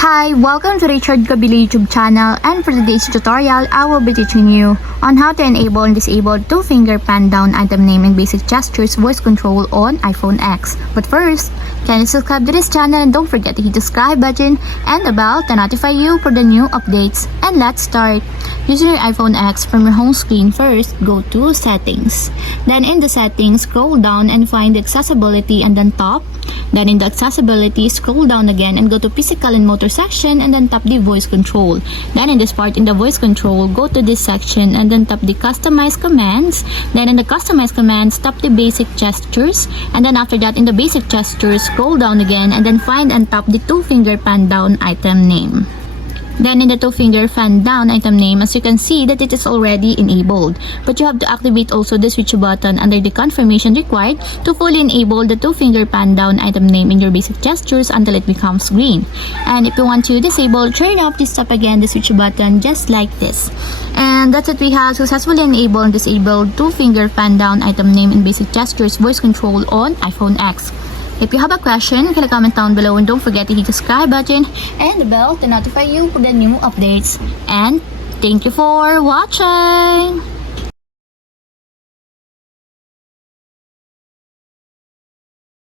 Hi, welcome to Richard Kabili YouTube channel, and for today's tutorial, I will be teaching you on how to enable and disable two-finger pan-down item name and basic gestures voice control on iPhone X. But first, kindly subscribe to this channel and don't forget to hit the subscribe button and the bell to notify you for the new updates. And let's start. Using your iPhone X from your home screen, first go to Settings. Then in the Settings, scroll down and find the Accessibility and then Top. Then in the Accessibility, scroll down again and go to Physical and Motor section and then tap the Voice Control. Then in this part, in the Voice Control, go to this section and then tap the Customize Commands. Then in the Customize Commands, tap the Basic Gestures. And then after that, in the Basic Gestures, scroll down again and then find and tap the two-finger pan down item name. Then in the two-finger fan down item name, as you can see that it is already enabled. But you have to activate also the switch button under the confirmation required to fully enable the two-finger pan down item name in your basic gestures until it becomes green. And if you want to disable, turn off this tap again the switch button just like this. And that's it, we have successfully enabled and disabled two-finger fan down item name and basic gestures voice control on iPhone X. If you have a question, can comment down below and don't forget to hit the subscribe button and the bell to notify you for the new updates. And thank you for watching!